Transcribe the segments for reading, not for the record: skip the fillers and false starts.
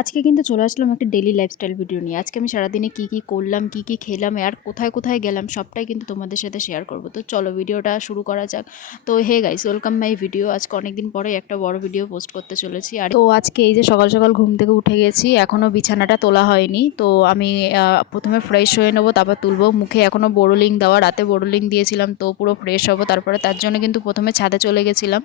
আজকে কিন্তু চলে আসলাম একটা ডেইলি লাইফস্টাইল ভিডিও নিয়ে। আজকে আমি সারাদিনে কী করলাম, কী খেলাম আর কোথায় গেলাম সবটাই কিন্তু তোমাদের সাথে শেয়ার করব। তো চলো ভিডিওটা শুরু করা যাক। তো hey guys, welcome my video. আজকে অনেকদিন পরে একটা বড় ভিডিও পোস্ট করতে চলেছি। আর তো আজকে এই যে সকাল সকাল ঘুম থেকে উঠে গেছি, এখনও বিছানাটা তোলা হয়নি। তো আমি প্রথমে ফ্রেশ হয়ে নেবো, তারপর তুলবো। মুখে এখনও বোরোলিং দেওয়া, রাতে বোরোলিং দিয়েছিলাম, তো পুরো ফ্রেশ হবো। তারপরে তার জন্য কিন্তু প্রথমে ছাদে চলে গেছিলাম।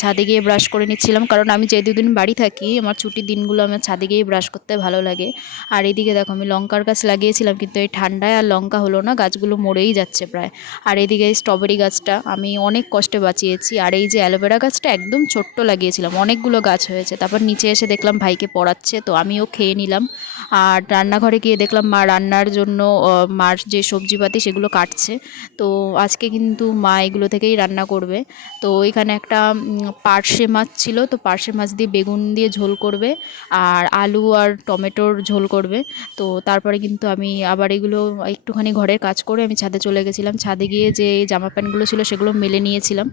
ছাদে গিয়ে ব্রাশ করে নিচ্ছিলাম, কারণ আমি যে দুদিন বাড়ি থাকি আমার ছুটির দিনগুলো আমার ছাদে গিয়ে ব্রাশ করতে ভালো লাগে। আর এদিকে দেখো আমি লঙ্কার গাছ লাগিয়েছিলাম, কিন্তু এই ঠান্ডায় আর লঙ্কা হলো না, গাছগুলো মরেই যাচ্ছে প্রায়। আর এদিকে এই স্ট্রবেরি গাছটা আমি অনেক কষ্টে বাঁচিয়েছি। আর এই যে অ্যালোভেরা গাছটা একদম ছোট্ট লাগিয়েছিলাম, অনেকগুলো গাছ হয়েছে। তারপর নিচে এসে দেখলাম ভাইকে পড়াচ্ছে, তো আমিও খেয়ে নিলাম। আর রান্নাঘরে গিয়ে দেখলাম মা রান্নার জন্য মার যে সবজিপাতি সেগুলো কাটছে। তো আজকে কিন্তু মা এগুলো থেকেই রান্না করবে। তো এখানে একটা পার্শে মাছ ছিল, তো পার্শে মাছ দিয়ে বেগুন দিয়ে ঝোল করবে, আর আলু আর টমেটোর ঝোল করবে। তো তারপরে কিন্তু আমি আবার এগুলো একটুখানি ঘরের কাজ করে আমি ছাদে চলে গেছিলাম। ছাদে গিয়ে যে জামা প্যান্টগুলো ছিল সেগুলো মেলে নিয়েছিলাম।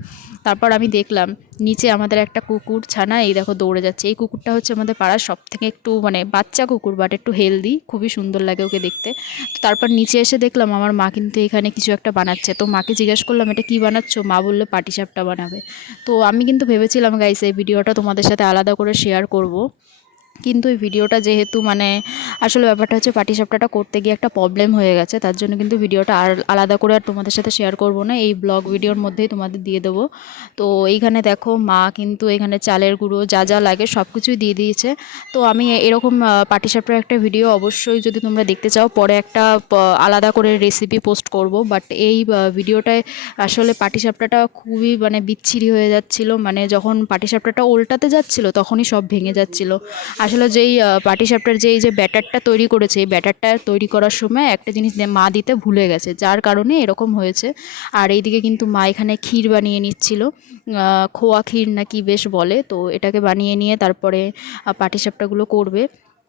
তারপর আমি দেখলাম নিচে আমাদের একটা কুকুর ছানা এই দেখো দৌড়ে যাচ্ছে। এই কুকুরটা হচ্ছে আমাদের পাড়ার সব থেকে একটু মানে বাচ্চা কুকুর, বাট একটু হেলদি, খুবই সুন্দর লাগে ওকে দেখতে। তো তারপর নিচে এসে দেখলাম আমার মা কিন্তু এখানে কিছু একটা বানাচ্ছে। তো মাকে জিজ্ঞেস করলাম এটা কী বানাচ্ছো? মা বললো পাটিসাপটা বানাবে। তো আমি কিন্তু ভেবেছিলাম গাইস এই ভিডিওটা তোমাদের সাথে আলাদা করে শেয়ার করব, কিন্তু এই ভিডিওটা যেহেতু মানে আসলে ব্যাপারটা হচ্ছে পাটিসাপটাটা করতে গিয়ে একটা প্রবলেম হয়ে গেছে, তার জন্য কিন্তু ভিডিওটা আর আলাদা করে আর তোমাদের সাথে শেয়ার করব না, এই ব্লগ ভিডিওর মধ্যেই তোমাদের দিয়ে দেবো। তো এইখানে দেখো মা কিন্তু এখানে চালের গুঁড়ো যা যা লাগে সব কিছুই দিয়ে দিয়েছে। তো আমি এরকম পাটিসাপটার একটা ভিডিও অবশ্যই যদি তোমরা দেখতে চাও পরে একটা আলাদা করে রেসিপি পোস্ট করব, বাট এই ভিডিওটায় আসলে পাটিসাপটাটা খুবই মানে বিচ্ছিরি হয়ে যাচ্ছিল। মানে যখন পাটিসাপটাটা উল্টাতে যাচ্ছিল তখনই সব ভেঙে যাচ্ছিল। আসলে যেই পাটিসাপটার যে ব্যাটারটা তৈরি করেছে, এই ব্যাটারটা তৈরি করার সময় একটা জিনিস মা দিতে ভুলে গেছে, যার কারণে এরকম হয়েছে। আর এইদিকে কিন্তু মা এখানে ক্ষীর বানিয়ে নিচ্ছিল, খোয়া ক্ষীর না কি বেশ বলে। তো এটাকে বানিয়ে নিয়ে তারপরে পাটিসাপটাগুলো করবে।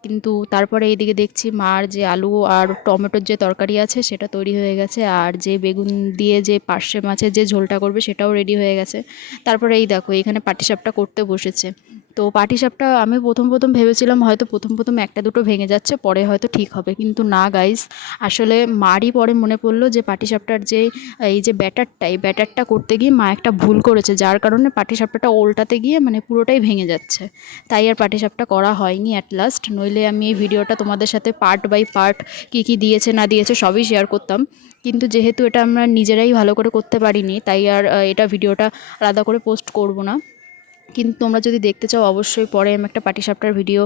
কিন্তু তারপরে এইদিকে দেখছি মার যে আলু আর টমেটোর যে তরকারি আছে সেটা তৈরি হয়ে গেছে, আর যে বেগুন দিয়ে যে পার্শে মাছের যে ঝোলটা করবে সেটাও রেডি হয়ে গেছে। তারপরে এই দেখো এখানে পাটিসাপটা করতে বসেছে। তো পাটিসাপটা আমি প্রথম ভেবেছিলাম হয়তো প্রথম একটা দুটো ভেঙে যাচ্ছে, পরে হয়তো ঠিক হবে, কিন্তু না গাইস। আসলে মারই পরে মনে পড়লো যে পাটিসাপটার যে এই যে ব্যাটারটা, এই ব্যাটারটা করতে গিয়ে মা একটা ভুল করেছে, যার কারণে পাটিসাপটাটা ওল্টাতে গিয়ে মানে পুরোটাই ভেঙে যাচ্ছে। তাই আর পাটিসাপটা করা হয়নি অ্যাট লাস্ট, নইলে আমি এই ভিডিওটা তোমাদের সাথে পার্ট বাই পার্ট কী দিয়েছে না দিয়েছে সবই শেয়ার করতাম। কিন্তু যেহেতু এটা আমরা নিজেরাই ভালো করে করতে পারিনি, তাই আর এটা ভিডিওটা আলাদা করে পোস্ট করব না। কিন্তু তোমরা যদি দেখতে চাও অবশ্যই পরে আমি একটা পাটিসাপটার ভিডিও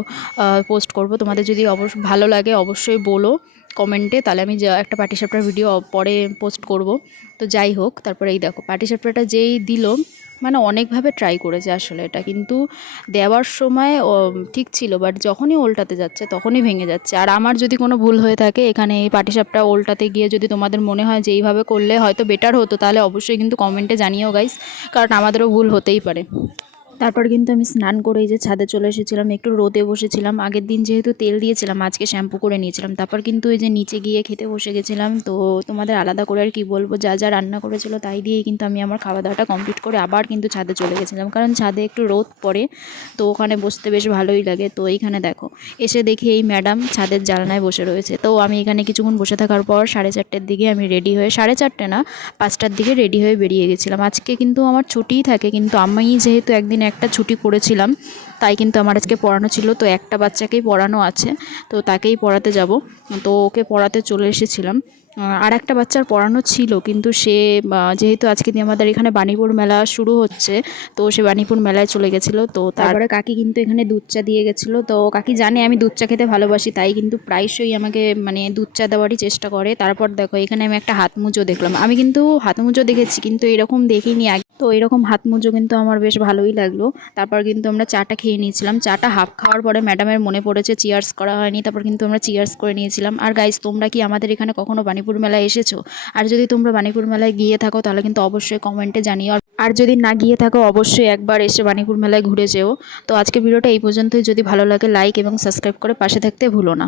পোস্ট করব। তোমাদের যদি ভালো লাগে অবশ্যই বলো কমেন্টে, তাহলে আমি একটা পাটিসাপটার ভিডিও পরে পোস্ট করব। তো যাই হোক, তারপরে এই দেখো পাটিসাপটাটা যেই দিল, মানে অনেকভাবে ট্রাই করেছে আসলে এটা, কিন্তু দেওয়ার সময় ঠিক ছিল, বাট যখনই উল্টাতে যাচ্ছে তখনই ভেঙে যাচ্ছে। আর আমার যদি কোনো ভুল হয়ে থাকে এখানে এই পাটিসাপটা উল্টাতে গিয়ে, যদি তোমাদের মনে হয় যে এইভাবে করলে হয়তো বেটার হতো, তাহলে অবশ্যই কিন্তু কমেন্টে জানিও গাইস, কারণ আমাদেরও ভুল হতেই পারে। তারপর কিন্তু আমি স্নান করে এই যে ছাদে চলে এসেছিলাম, একটু রোদে বসেছিলাম। আগের দিন যেহেতু তেল দিয়েছিলাম আজকে শ্যাম্পু করে নিয়েছিলাম। তারপর কিন্তু এই যে নিচে গিয়ে খেতে বসে গেছিলাম। তো তোমাদের আলাদা করে আর কি বলবো, যা যা রান্না করেছিল তাই দিয়েই কিন্তু আমি আমার খাওয়া দাওয়াটা কমপ্লিট করে আবার কিন্তু ছাদে চলে গেছিলাম, কারণ ছাদে একটু রোদ পড়ে, তো ওখানে বসতে বেশ ভালোই লাগে। তো এইখানে দেখো এসে দেখি এই ম্যাডাম ছাদের জানলায় বসে রয়েছে। তো আমি এখানে কিছুক্ষণ বসে থাকার পর 4:30-র দিকে আমি রেডি হয়ে, 4:30 না 5টার দিকে রেডি হয়ে বেরিয়ে গেছিলাম। আজকে কিন্তু আমার ছুটিই থাকে, কিন্তু আমি যেহেতু একদিন একটা ছুটি করেছিলাম, তাই কিন্তু আমার আজকে পড়ানো ছিল। তো একটা বাচ্চাকেই পড়ানো আছে, তো তাকেই পড়াতে যাব। তো ওকে পড়াতে চলে এসেছিলাম। আর একটা বাচ্চার পড়ানো ছিল, কিন্তু সে যেহেতু আজকে দিয়ে আমাদের এখানে বাণীপুর মেলা শুরু হচ্ছে, তো সে বাণীপুর মেলায় চলে গেছিলো। তো তারপরে কাকি কিন্তু এখানে দুধ চা দিয়ে গেছিলো। তো কাকি জানে আমি দুধ চা খেতে ভালোবাসি, তাই কিন্তু প্রায়শই আমাকে মানে দুধ চা দেওয়ারই চেষ্টা করে। তারপর দেখো এখানে আমি একটা হাত মুজো দেখলাম। আমি কিন্তু হাত মুজো দেখেছি, কিন্তু এরকম দেখিনি আগে। তো এরকম হাত মুজো কিন্তু আমার বেশ ভালোই লাগলো। তারপর কিন্তু আমরা চাটা খেয়ে নিয়েছিলাম। চাটা হাফ খাওয়ার পরে ম্যাডামের মনে পড়েছে চিয়ার্স করা হয়নি, তারপর কিন্তু আমরা চিয়ার্স করে নিয়েছিলাম। আর গাইস, তোমরা কি আমাদের এখানে কখনো বাণীপুর মেলায় এসেছো? আর যদি তোমরা বাণীপুর মেলায় গিয়ে থাকো তাহলে কিন্তু অবশ্যই কমেন্টে জানিও। আর যদি না গিয়ে থাকো অবশ্যই একবার এসে বাণীপুর মেলায় ঘুরে যেও। তো আজকে ভিডিওটা এই পর্যন্তই। যদি ভালো লাগে লাইক এবং সাবস্ক্রাইব করে পাশে থাকতে ভুলো না।